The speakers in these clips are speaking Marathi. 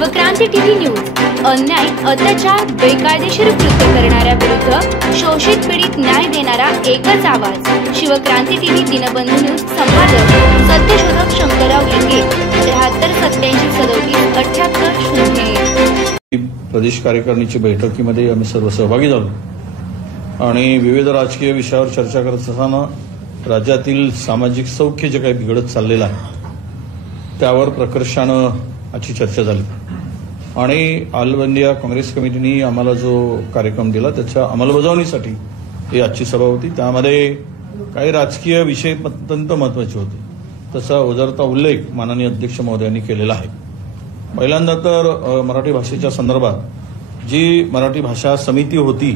शिवक्रांती टीव्ही न्यूज अन्याय, अत्याचार, बेकायदेशीर कृत्य करणाऱ्या विरुद्ध शोषित पीडित न्याय देणारा एकच आवाज। शिवक्रांती टीव्ही दिनबंधू न्यूज संपादक सत्यशोधक शंकरराव लिंगे 73 प्रदेश कार्यकारिणीची बैठकीमध्ये आम्ही सर्व सहभागी झालो आणि विविध राजकीय विषयावर चर्चा करत असताना राज्यातील सामाजिक सौख्य जे काही बिघडत चाललेलं आहे त्यावर प्रकर्षानं आजची चर्चा झाली आणि ऑल इंडिया काँग्रेस कमिटीने आम्हाला जो कार्यक्रम दिला त्याच्या अंमलबजावणीसाठी ही आजची सभा होती। त्यामध्ये काही राजकीय विषय अत्यंत महत्त्वाचे होते, तसा उजळता उल्लेख माननीय अध्यक्ष महोदयांनी केलेला आहे। पहिल्यांदा तर मराठी भाषेच्या संदर्भात जी मराठी भाषा समिती होती,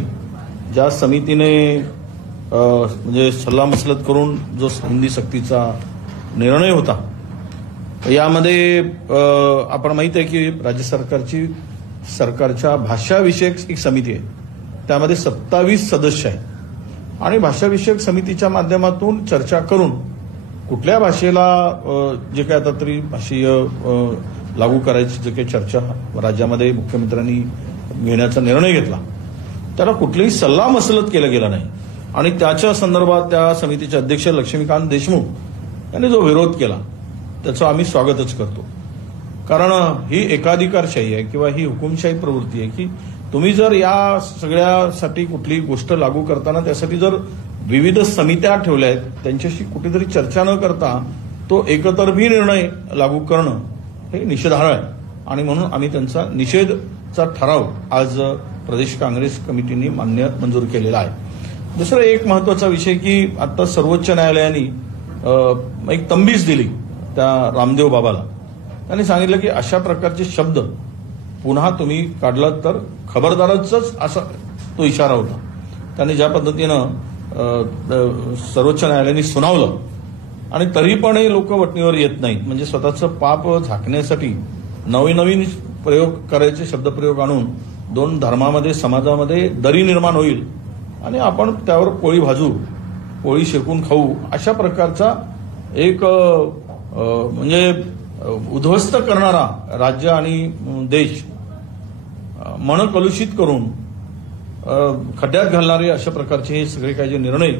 ज्या समितीने म्हणजे सल्लामसलत करून जो हिंदी सक्तीचा निर्णय होता, यामध्ये आपण माहिती आहे की राज्य सरकारच्या भाषाविषयक एक समिती आहे, त्यामध्ये 27 सदस्य आहेत आणि भाषाविषयक समितीच्या माध्यमातून चर्चा करून कुठल्या भाषेला जे काय आता तरी भाषीय लागू करायची जे काही चर्चा राज्यामध्ये मुख्यमंत्र्यांनी घेण्याचा निर्णय घेतला, त्याला कुठलीही सल्लामसलत केला गेला नाही आणि त्याच्या संदर्भात त्या समितीचे अध्यक्ष लक्ष्मीकांत देशमुख यांनी जो विरोध केला त्याचं आम्ही स्वागतच करतो। कारण ही एकाधिकारशाही आहे किंवा ही हुकुमशाही प्रवृत्ती आहे की तुम्ही जर या सगळ्यासाठी कुठली गोष्ट लागू करताना त्यासाठी जर विविध समित्या ठेवल्या आहेत, त्यांच्याशी कुठेतरी चर्चा न करता तो एकतर्फी निर्णय लागू करणं हे निषेधार्ह आहे आणि म्हणून आम्ही त्यांचा निषेधचा ठराव आज प्रदेश काँग्रेस कमिटीने मंजूर केलेला आहे। दुसरा एक महत्वाचा विषय की आता सर्वोच्च न्यायालयाने एक तंबीज दिली त्या रामदेव बाबाला। त्यांनी सांगितलं की अशा प्रकारचे शब्द पुन्हा तुम्ही काढलात तर खबरदारच असा तो इशारा होता। त्यांनी ज्या पद्धतीनं सर्वोच्च न्यायालयाने सुनावलं आणि तरी पण लोक वटणीवर येत नाहीत, म्हणजे स्वतःचं पाप झाकण्यासाठी नवीन प्रयोग करायचे, शब्दप्रयोग आणून दोन धर्मामध्ये समाजामध्ये दरी निर्माण होईल आणि आपण त्यावर पोळी भाजू, पोळी शेकून खाऊ, अशा प्रकारचा एक म्हणजे उद्ध्वस्त करणारा राज्य आणि देश मन कलुषित करून खड्ड्यात घालणारे अशा प्रकारचे हे सगळे काही जे निर्णय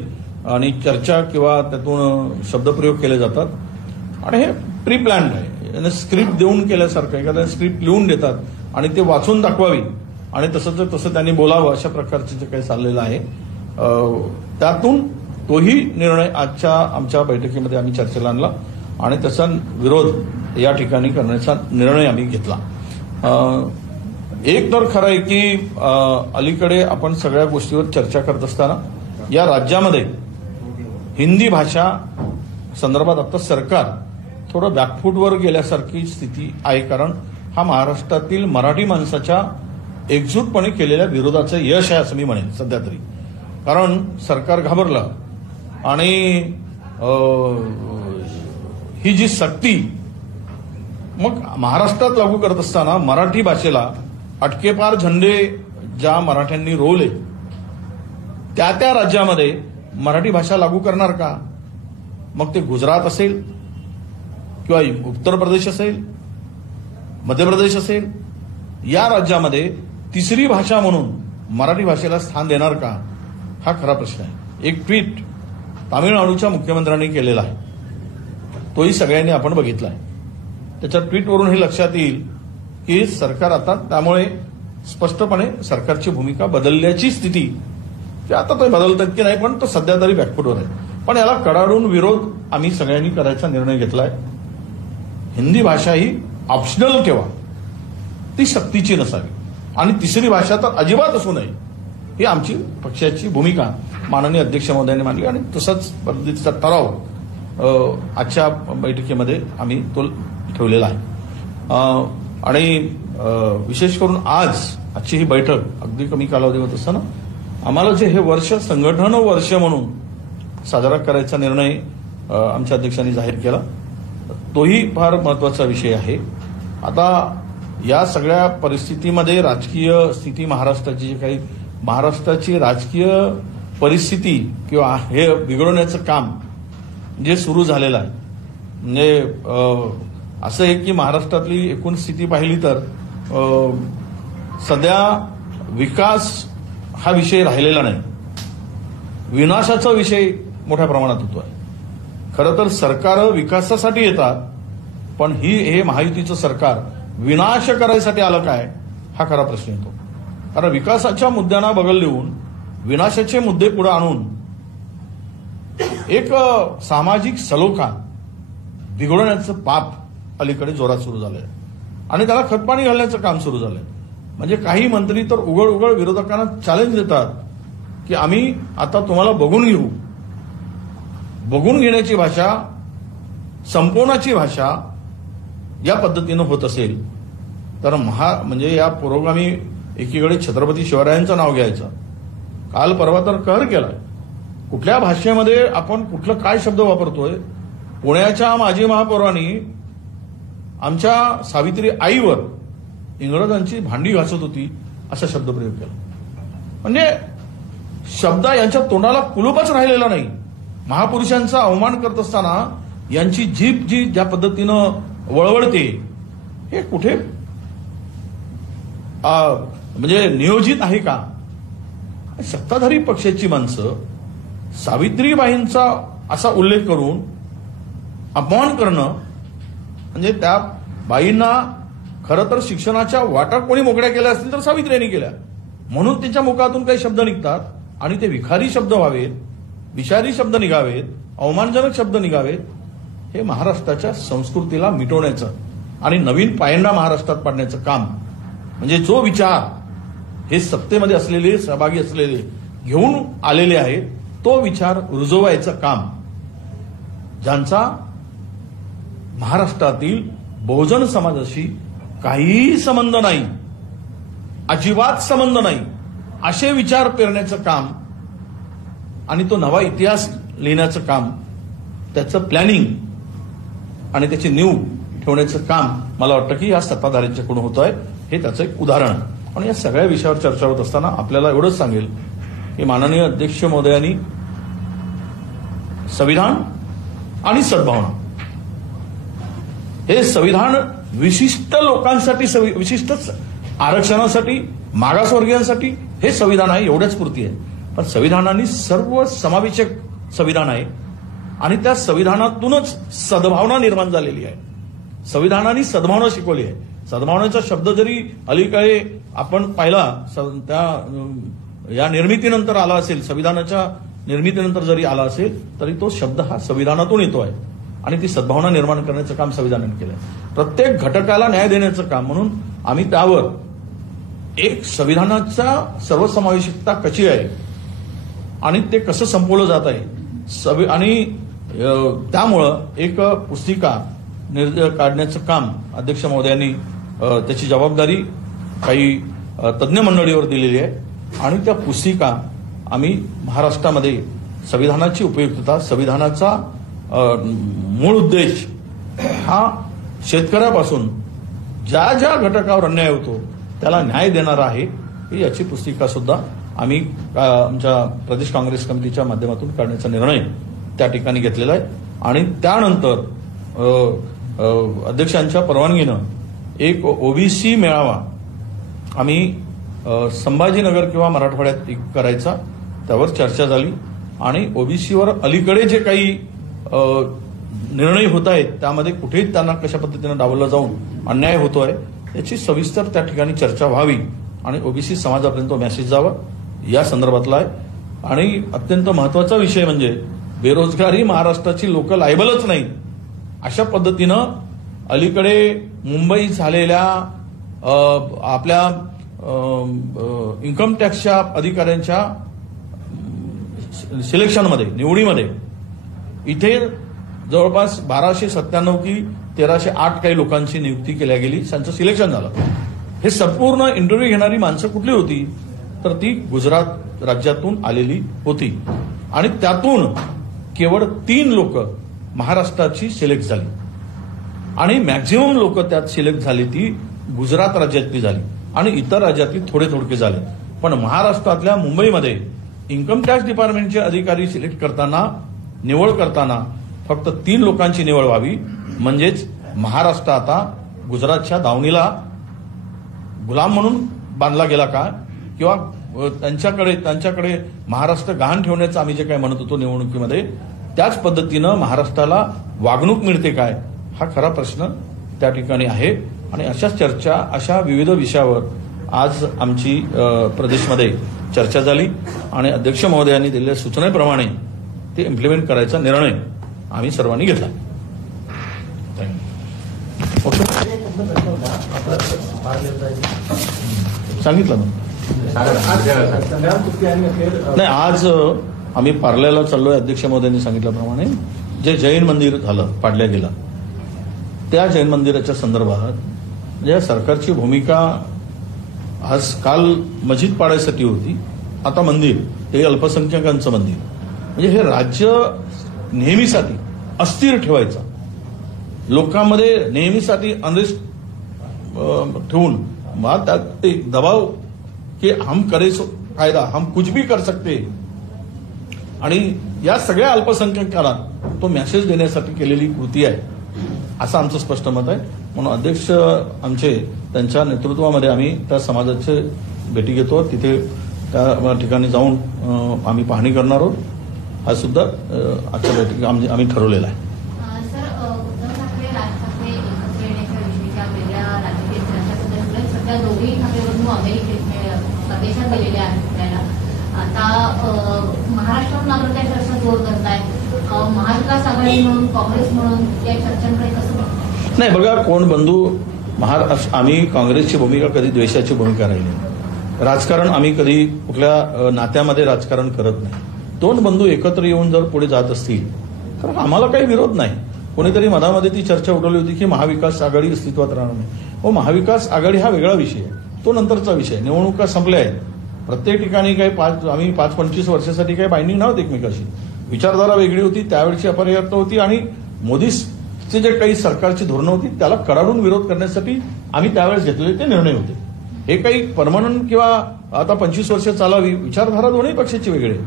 आणि चर्चा किंवा त्यातून शब्दप्रयोग केले जातात आणि हे प्री प्लॅन्ड आहे, स्क्रिप्ट देऊन केल्यासारखं एखाद्या स्क्रिप्ट लिहून देतात आणि ते वाचून दाखवावी आणि तसं त्यांनी बोलावं, अशा प्रकारचे जे काही चाललेलं आहे त्यातून तोही निर्णय आमच्या बैठकीमध्ये आम्ही चर्चेला आणला आणि त्याचा विरोध या ठिकाणी करण्याचा निर्णय आम्ही घेतला। एक तर खरं आहे की अलीकडे आपण सगळ्या गोष्टीवर चर्चा करत असताना या राज्यामध्ये हिंदी भाषा संदर्भात आता सरकार थोडं बॅकफूटवर गेल्यासारखी स्थिती आहे, कारण हा महाराष्ट्रातील मराठी माणसाच्या एकजूटपणे केलेल्या विरोधाचं यश आहे असं मी म्हणेन सध्या तरी। कारण सरकार घाबरलं आणि ही जी सक्ती मग महाराष्ट्रात लागू करत असताना मराठी भाषेला अटकेपार झेंडे ज्या मराठ्यांनी रोवले त्या राज्यामध्ये मराठी भाषा लागू करणार का? मग ते गुजरात असेल किंवा उत्तर प्रदेश असेल, मध्य प्रदेश असेल, या राज्यामध्ये तिसरी भाषा म्हणून मराठी भाषेला स्थान देणार का? हा खरा प्रश्न आहे। एक ट्विट तामिळनाडूच्या मुख्यमंत्र्यांनी केलेला आहे, तोही सगळ्यांनी आपण बघितला आहे। त्याच्या ट्विटवरून हे लक्षात येईल की सरकार आता त्यामुळे स्पष्टपणे सरकारची भूमिका बदलल्याची स्थिती, आता ते बदलतात की नाही पण तो सध्या तरी बॅकफूटवर आहे, पण याला कडाडून विरोध आम्ही सगळ्यांनी करायचा निर्णय घेतलाय। हिंदी भाषा ही ऑप्शनल ठेवा, ती सक्तीची नसावी आणि तिसरी भाषा तर अजिबात असू नये, ही आमची पक्षाची भूमिका माननीय अध्यक्ष महोदयांनी मांडली आणि तसाच पद्धतीचा ठराव आजच्या बैठकीमध्ये आम्ही तो ठेवलेला आहे। आणि विशेष करून आजची ही बैठक अगदी कमी कालावधी होत असताना आम्हाला जे हे वर्ष संघटन वर्ष म्हणून साजरा करायचा निर्णय आमच्या अध्यक्षांनी जाहीर केला, तोही फार महत्वाचा विषय आहे। आता या सगळ्या परिस्थितीमध्ये राजकीय स्थिती महाराष्ट्राची राजकीय परिस्थिती किंवा हे बिघडवण्याचं काम जे सुरू झालेलं आहे, म्हणजे असं आहे की महाराष्ट्रातली एकूण स्थिती पाहिली तर सध्या विकास हा विषय राहिलेला नाही, विनाशाचा विषय मोठ्या प्रमाणात होतोय. खरं तर सरकार विकासासाठी येतात, पण हे महायुतीचं सरकार विनाश करायसाठी आलं काय, हा खरा प्रश्न येतो. कारण विकासाच्या मुद्द्यांना बगल देऊन विनाशाचे मुद्दे पुढे आणून एक सामाजिक सलोखा बिघडवण्याचं पाप अलीकडे जोरात सुरू झालंय आणि त्याला खतपाणी घालण्याचं काम सुरू झालंय. म्हणजे काही मंत्री तर उघड उघड विरोधकांना चॅलेंज देतात की आम्ही आता तुम्हाला बघून घेऊ. बघून घेण्याची भाषा, संपवण्याची भाषा या पद्धतीनं होत असेल तर म्हणजे या पुरोगामी एकीकडे छत्रपती शिवरायांचं नाव घ्यायचं, काल परवा तर कहर केलाय. कुठल्या भाषेमध्ये आपण कुठलं काय शब्द वापरतोय. पुण्याच्या माजी महापौरांनी आमच्या सावित्री आईवर इंग्रजांची भांडी घासत होती असा शब्दप्रयोग केला. म्हणजे शब्द यांच्या तोंडाला कुलूपच राहिलेला नाही. महापुरुषांचा अवमान करत असताना यांची जीभ जी ज्या पद्धतीनं वळवळते, हे कुठे म्हणजे नियोजित आहे का. सत्ताधारी पक्षाची माणसं सावित्रीबाईंचा असा उल्लेख करून अपमान करणं, म्हणजे त्या बाईंना खरं तर शिक्षणाच्या वाटा कोणी मोकळ्या केल्या असतील तर सावित्र्यांनी केल्या, म्हणून त्यांच्या मुखातून काही शब्द निघतात आणि ते विखारी शब्द व्हावेत, विषारी शब्द निघावेत, अवमानजनक शब्द निघावेत. हे महाराष्ट्राच्या संस्कृतीला मिटवण्याचं आणि नवीन पायंडा महाराष्ट्रात पाडण्याचं काम, म्हणजे जो विचार हे सत्तेमध्ये असलेले, सहभागी असलेले घेऊन आलेले आहेत, तो विचार रुजवायचं काम, ज्यांचा महाराष्ट्रातील बहुजन समाजाशी काहीही संबंध नाही, अजिबात संबंध नाही, असे विचार पेरण्याचं काम आणि तो नवा इतिहास लिहिण्याचं काम, त्याचं प्लॅनिंग आणि त्याची नीव ठेवण्याचं काम मला वाटतं की या सत्ताधाऱ्यांच्याकडून होत आहे. हे त्याचं एक उदाहरण आहे. आणि या सगळ्या विषयावर चर्चा होत असताना आपल्याला एवढंच सांगेल की माननीय अध्यक्ष महोदयांनी संविधान आणि सद्भावना, हे संविधान विशिष्ट लोकांसाठी, विशिष्ट आरक्षणासाठी, मागासवर्गीयांसाठी हे संविधान आहे, एवढ्याच पुरती आहे. पण संविधानाने सर्व समावेशक संविधान आहे आणि त्या संविधानातूनच सद्भावना निर्माण झालेली आहे. संविधानाने सद्भावना शिकवली आहे. सद्भावनेचा शब्द जरी अलीकडे आपण पाहिला, त्या या निर्मितीनंतर आला असेल, संविधानाच्या निर्मितीनंतर जरी आला असेल तरी तो शब्द हा संविधानातून येतो आहे आणि ती सद्भावना निर्माण करण्याचं काम संविधानाने केलं आहे. प्रत्येक घटकाला न्याय देण्याचं काम म्हणून आम्ही त्यावर एक संविधानाचा सर्वसमावेशकता कशी आहे आणि ते कसं संपवलं जात आहे आणि त्यामुळं एक पुस्तिका काढण्याचं काम अध्यक्ष महोदयांनी त्याची जबाबदारी काही तज्ज्ञ मंडळीवर दिलेली आहे आणि त्या पुस्तिका आम्ही महाराष्ट्रामध्ये संविधानाची उपयुक्तता, संविधानाचा मूळ उद्देश हा शेतकऱ्यापासून ज्या ज्या घटकावर अन्याय होतो त्याला न्याय देणारा आहे, याची पुस्तिका सुद्धा आम्ही आमच्या प्रदेश काँग्रेस कमिटीच्या माध्यमातून काढण्याचा निर्णय त्या ठिकाणी घेतलेला आहे. आणि त्यानंतर अध्यक्षांच्या परवानगीनं एक ओबीसी मेळावा आम्ही संभाजीनगर किंवा मराठवाड्यात करायचा, त्यावर चर्चा झाली आणि ओबीसीवर अलीकडे जे काही निर्णय होत आहेत त्यामध्ये कुठेही त्यांना कशा पद्धतीनं डावललं जाऊन अन्याय होतोय याची सविस्तर त्या ठिकाणी चर्चा व्हावी आणि ओबीसी समाजापर्यंत मेसेज जावा या संदर्भातला आहे. आणि अत्यंत महत्वाचा विषय म्हणजे बेरोजगारी महाराष्ट्राची लोक लायबलच नाही अशा पद्धतीनं अलीकडे मुंबईत झालेल्या आपल्या इन्कम टॅक्सच्या अधिकाऱ्यांच्या सिलेक्शनमध्ये, निवडीमध्ये इथे जवळपास 1297 की 1308 काही लोकांची नियुक्ती केल्या गेली, त्यांचं सिलेक्शन झालं. हे संपूर्ण इंटरव्ह्यू घेणारी माणसं कुठली होती तर ती गुजरात राज्यातून आलेली होती आणि त्यातून केवळ 3 लोक महाराष्ट्राची सिलेक्ट झाली आणि मॅक्झिमम लोक त्यात सिलेक्ट झाली ती गुजरात राज्यातली झाली आणि इतर राज्यातली थोडे थोडके झाले. पण महाराष्ट्रातल्या मुंबईमध्ये इन्कम टॅक्स डिपार्टमेंटचे अधिकारी सिलेक्ट करताना, निवड करताना फक्त 3 लोकांची निवड व्हावी, म्हणजेच महाराष्ट्र आता गुजरातच्या दावणीला गुलाम म्हणून बांधला गेला का, किंवा त्यांच्याकडे महाराष्ट्र गहाण ठेवण्याचं आम्ही जे काय म्हणत होतो निवडणुकीमध्ये, त्याच पद्धतीनं महाराष्ट्राला वागणूक मिळते काय, हा खरा प्रश्न त्या ठिकाणी आहे. आणि अशाच चर्चा, अशा विविध विषयावर आज आमची प्रदेशमध्ये चर्चा झाली आणि अध्यक्ष महोदयांनी दिलेल्या सूचनेप्रमाणे ते इम्प्लिमेंट करायचा निर्णय आम्ही सर्वांनी घेतला. सांगितलं ना. नाही, आज आम्ही पार्ल्याला चाललोय. अध्यक्ष महोदयांनी सांगितल्याप्रमाणे जे जैन मंदिर झालं, पाडल्या गेलं, त्या जैन मंदिराच्या संदर्भात या सरकारची भूमिका आज काल मस्जिद पाडायसाठी होती, आता मंदिर, ते अल्पसंख्याकांचं मंदिर. म्हणजे हे राज्य नेहमीसाठी अस्थिर ठेवायचं, लोकांमध्ये नेहमीसाठी अनरेस्ट ठेवून मग त्यात एक दबाव की हम करे कायदा, हम कुछ भी कर सकते, आणि या सगळ्या अल्पसंख्याकांना तो मेसेज देण्यासाठी केलेली कृती आहे, असं आमचं स्पष्ट मत आहे. म्हणून अध्यक्ष आमचे, त्यांच्या नेतृत्वामध्ये आम्ही त्या समाजाचे भेटी घेतो. तिथे त्या ठिकाणी जाऊन आम्ही पाहणी करणार आहोत. हा सुद्धा आजच्या बैठकीत आम्ही ठरवलेला आहे. उद्धव ठाकरे, राज ठाकरे एकत्र येण्याच्या विषयीच्या वेगळ्या राजकीय चर्चा सध्या दोघेही ठाकरेबंधू अमेरिकेत परदेशात गेलेले आहेत फिरायला. आता महाराष्ट्रात मात्र त्या चर्चा जोर धरतायत. महाविकास आघाडी म्हणून, काँग्रेस म्हणून या चर्चांकडे कसं बघताय? नाही, बघा, कोण बंधू आम्ही काँग्रेसची भूमिका कधी द्वेषाची भूमिका राहिली नाही. राजकारण आम्ही कधी कुठल्या नात्यामध्ये राजकारण करत नाही. दोन बंधू एकत्र येऊन जर पुढे जात असतील तर आम्हाला काही विरोध नाही. कोणीतरी मधामध्ये ती चर्चा उठवली होती की महाविकास आघाडी अस्तित्वात राहणार नाही. हो, महाविकास आघाडी हा वेगळा विषय आहे, तो नंतरचा विषय. निवडणुका संपल्या आहेत. प्रत्येक ठिकाणी आम्ही 5-25 वर्षासाठी काही बाइंडिंग नव्हती एकमेकाशी. विचारधारा वेगळी होती, त्यावेळची अपरिहार्यता होती, आणि मोदीचे जे काही सरकारची धोरणं होती त्याला कडाडून विरोध करण्यासाठी आम्ही त्यावेळेस घेतलेले ते निर्णय होते. हे काही परमनंट किंवा आता 25 वर्ष चालावी, विचारधारा दोन्ही पक्षाची वेगळी.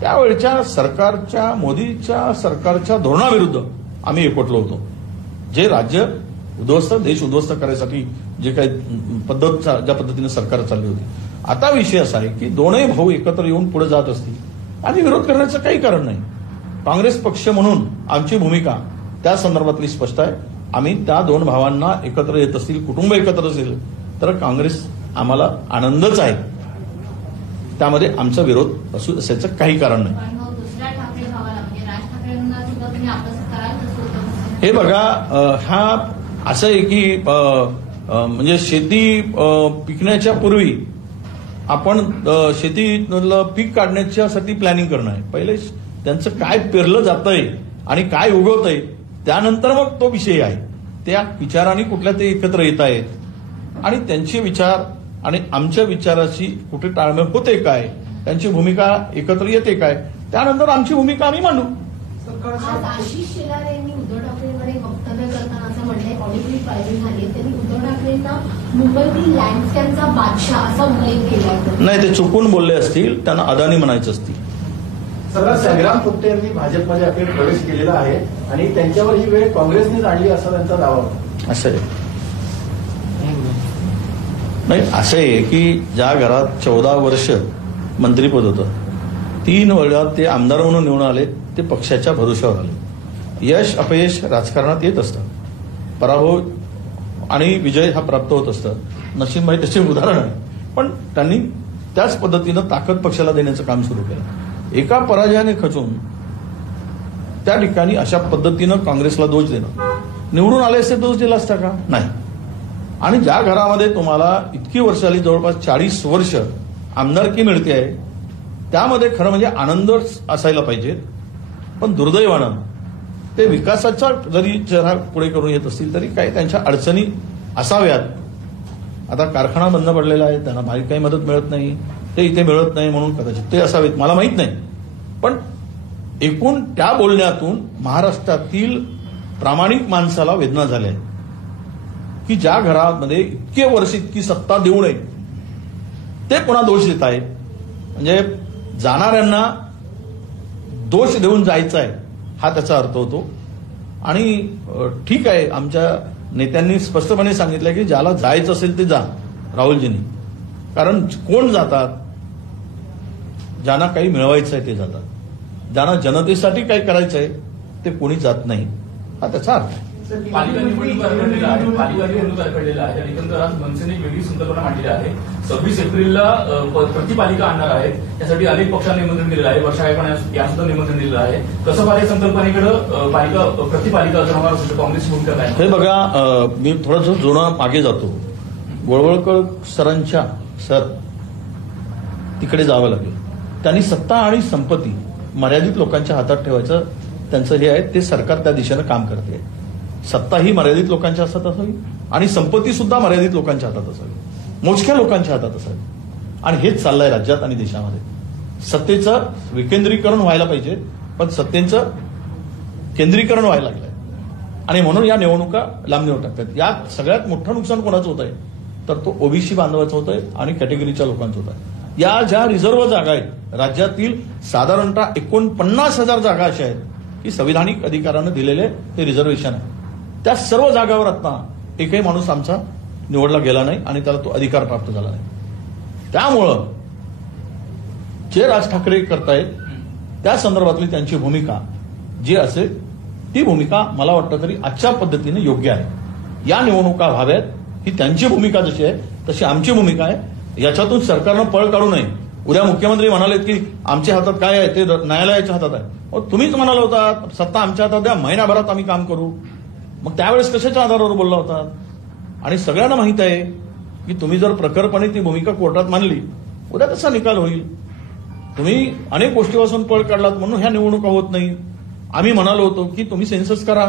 त्यावेळच्या सरकारच्या, मोदीच्या सरकारच्या धोरणाविरुद्ध आम्ही एकवटलो होतो. जे राज्य उद्ध्वस्त, देश उद्ध्वस्त करायसाठी जे काही ज्या पद्धतीने सरकार चालली होती. आता विषय असा आहे की दोनही भाऊ एकत्र येऊन पुढे जात असतील आणि विरोध करण्याचं काही कारण नाही. काँग्रेस पक्ष म्हणून आमची भूमिका त्या संदर्भातली स्पष्ट आहे. आम्ही त्या दोन भावांना एकत्र येत असतील, कुटुंब एकत्र असेल तर काँग्रेस आम्हाला आनंदच आहे. त्यामध्ये आमचा विरोध असायचं काही कारण नाही. हे बघा, हा असं आहे की म्हणजे शेती पिकण्याच्या पूर्वी आपण शेतीतलं पीक काढण्याच्यासाठी प्लॅनिंग करणं आहे. पहिले त्यांचं काय पेरलं जातंय आणि काय उगवतंय, त्यानंतर मग तो विषय आहे. त्या विचारांनी कुठल्या ते एकत्र येत आहेत आणि त्यांचे विचार आणि आमच्या विचाराची कुठे ताळमेळ होते काय, त्यांची भूमिका एकत्र येते काय, त्यानंतर आमची भूमिका आम्ही मांडू. आशिष शेलार यांनी उद्धव ठाकरेंकडे वक्तव्य करताना असं म्हटलंय, ऑडिटची पायरी झाली, त्यांनी उद्धव ठाकरेंना मुंबईतील लँडस्कॅपचा बादशाह असा उल्लेख केला. नाही, ते चुकून बोलले असतील, त्यांना अदानी म्हणायचं असतील. सगळं संग्राम थोपटे यांनी भाजपमध्ये अखेर प्रवेश केलेला आहे आणि त्यांच्यावर ही वेळ काँग्रेसनेच आणली असा त्यांचा दावा होता. असं आहे नाही, असं आहे की ज्या घरात 14 वर्ष मंत्रीपद होतं, 3 वेळा ते आमदार म्हणून निवडून आले, ते पक्षाच्या भरोश्यावर आले. यश अपयश राजकारणात येत असतं, पराभव आणि विजय हा प्राप्त होत असतं. नसीमभाई त्याचे उदाहरण आहे. पण त्यांनी त्याच पद्धतीनं ताकद पक्षाला देण्याचं काम सुरू केलं. एका पराजयाने खचून त्या ठिकाणी अशा पद्धतीनं काँग्रेसला दोष देणं, निवडून आले असते दोष दिला असता का? नाही. आणि ज्या घरामध्ये तुम्हाला इतकी वर्ष आली, जवळपास 40 वर्ष आमदारकी मिळते आहे, त्यामध्ये खरं म्हणजे आनंदच असायला पाहिजे. पण दुर्दैवानं ते विकासाचा जरी चेहरा पुढे करून येत असतील तरी काही त्यांच्या अडचणी असाव्यात. आता कारखाना बंद पडलेला आहे, त्यांना बाहेर काही मदत मिळत नाही, ते इथे मिळत नाही म्हणून कदाचित ते असावेत, मला माहित नाही. पण एकूण त्या बोलण्यातून महाराष्ट्रातील प्रामाणिक माणसाला वेदना झाल्या आहेत की ज्या घरामध्ये इतके वर्ष इतकी सत्ता देऊ नये ते पुन्हा दोष देत आहेत. म्हणजे जाणाऱ्यांना दोष देऊन जायचा आहे हा त्याचा अर्थ होतो. आणि ठीक आहे, आमच्या नेत्यांनी स्पष्टपणे सांगितलं की ज्याला जायचं असेल ते जा, राहुलजींनी. कारण कोण जातात? ज्यांना काही मिळवायचं आहे ते जातात. ज्यांना जनतेसाठी काही करायचं आहे ते कोणी जात नाही, हा त्याचा अर्थ आहे. पालिका निवडणूक रखडलेला आहे, पालिका निवडणूक रखडलेला आहे आणि एकंदर आज मनसेने वेगळी संकल्पना मांडलेली आहे. 26 एप्रिलला प्रतिपालिका आणणार आहेत, त्यासाठी अनेक पक्षांनी निमंत्रण दिलेलं आहे. वर्षा गायकवाड या सुद्धा निमंत्रण दिलेलं आहे. कसं पाहिजे संकल्पनेकडे पालिका प्रतिपालिका असणार काँग्रेसची भूमिका काय? हे बघा, मी थोडंसं जुनं मागे जातो. गोळवळकर सरांच्या तिकडे जावं लागेल. त्यांनी सत्ता आणि संपत्ती मर्यादित लोकांच्या हातात ठेवायचं त्यांचं हे आहे. ते सरकार त्या दिशेनं काम करते. सत्ता ही मर्यादित लोकांच्या हातात असावी आणि संपत्ती सुद्धा मर्यादित लोकांच्या हातात असावी, मोजक्या लोकांच्या हातात असावी. आणि हेच चाललंय राज्यात आणि देशामध्ये. सत्तेचं विकेंद्रीकरण व्हायला पाहिजे, पण सत्तेचं केंद्रीकरण व्हायला लागलंय आणि म्हणून या निवडणुका लांबणीवर टाकतात. यात सगळ्यात मोठं नुकसान कोणाचं होत आहे तर तो ओबीसी बांधवाचं होत आहे आणि कॅटेगरीच्या लोकांचं होत आहे. या ज्या रिझर्व्ह जागा आहेत राज्यातील, साधारणतः 49,000 जागा अशा आहेत की संविधानिक अधिकारानं दिलेले ते रिझर्वेशन आहे. त्या सर्व जागावर आता एकही माणूस आमचा निवडला गेला नाही आणि त्याला तो अधिकार प्राप्त झाला नाही. त्यामुळं जे राज ठाकरे करतायत त्या संदर्भातली त्यांची भूमिका जी असेल ती भूमिका मला वाटतं तरी आजच्या पद्धतीने योग्य आहे. या निवडणुका व्हाव्यात ही त्यांची भूमिका जशी आहे तशी आमची भूमिका आहे. याच्यातून सरकारनं पळ काढू नये. उद्या मुख्यमंत्री म्हणालेत की आमच्या हातात काय आहे ते न्यायालयाच्या हातात आहे. तुम्हीच म्हणाला होता सत्ता आमच्या हातात द्या, महिनाभरात आम्ही काम करू. मग त्यावेळेस कशाच्या आधारावर बोलला होता? आणि सगळ्यांना माहित आहे की तुम्ही जर प्रखरपणे ती भूमिका कोर्टात मांडली उद्या तसा निकाल होईल. तुम्ही अनेक गोष्टीपासून पळ काढलात म्हणून ह्या निवडणुका होत नाही. आम्ही म्हणालो होतो की तुम्ही सेन्सस करा,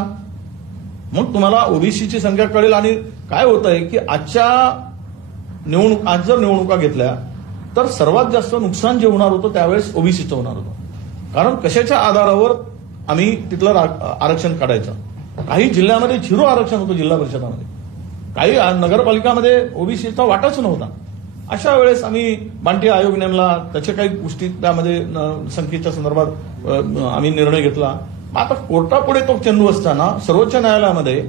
मग तुम्हाला ओबीसीची संख्या कळेल. आणि काय होत आहे की आज जर निवडणुका घेतल्या तर सर्वात जास्त नुकसान जे होणार होतं त्यावेळेस ओबीसीचं होणार होतं. कारण कशाच्या आधारावर आम्ही तिथलं आरक्षण काढायचं. काही जिल्ह्यामध्ये 0 आरक्षण होतं जिल्हा परिषदामध्ये, काही नगरपालिकामध्ये ओबीसीचा वाटाच नव्हता. अशा वेळेस आम्ही बांटी आयोग नेमला, त्याच्या काही गोष्टी त्यामध्ये संख्येच्या संदर्भात आम्ही निर्णय घेतला. आता कोर्टापुढे तो चेंडू असताना सर्वोच्च न्यायालयामध्ये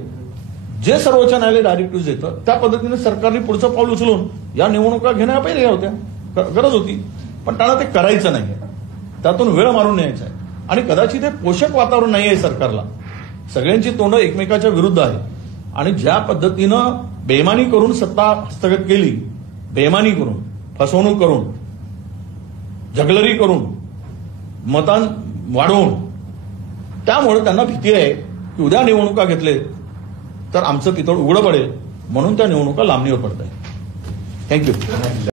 जे सर्वोच्च न्यायालय डायरेक्टिव्ह देतं त्या पद्धतीने सरकारने पुढचं पाऊल उचलून या निवडणुका घेण्या पाहिजे होत्या, गरज होती. पण त्यांना ते करायचं नाही, त्यातून वेळ मारून न्यायचा आहे. आणि कदाचित हे पोषक वातावरण नाही आहे सरकारला. सगळ्यांची तोंड एकमेकाच्या विरुद्ध आहे आणि ज्या पद्धतीनं बेईमानी करून सत्ता हस्तगत केली, बेईमानी करून, फसवणूक करून, जगलरी करून, मतां वाढवून, त्यामुळे त्यांना भीती आहे की उद्या निवडणुका घेतले तर आमचं पितळ उघडं पडेल, म्हणून त्या निवडणुका लांबणीवर पडत आहे. थँक्यू.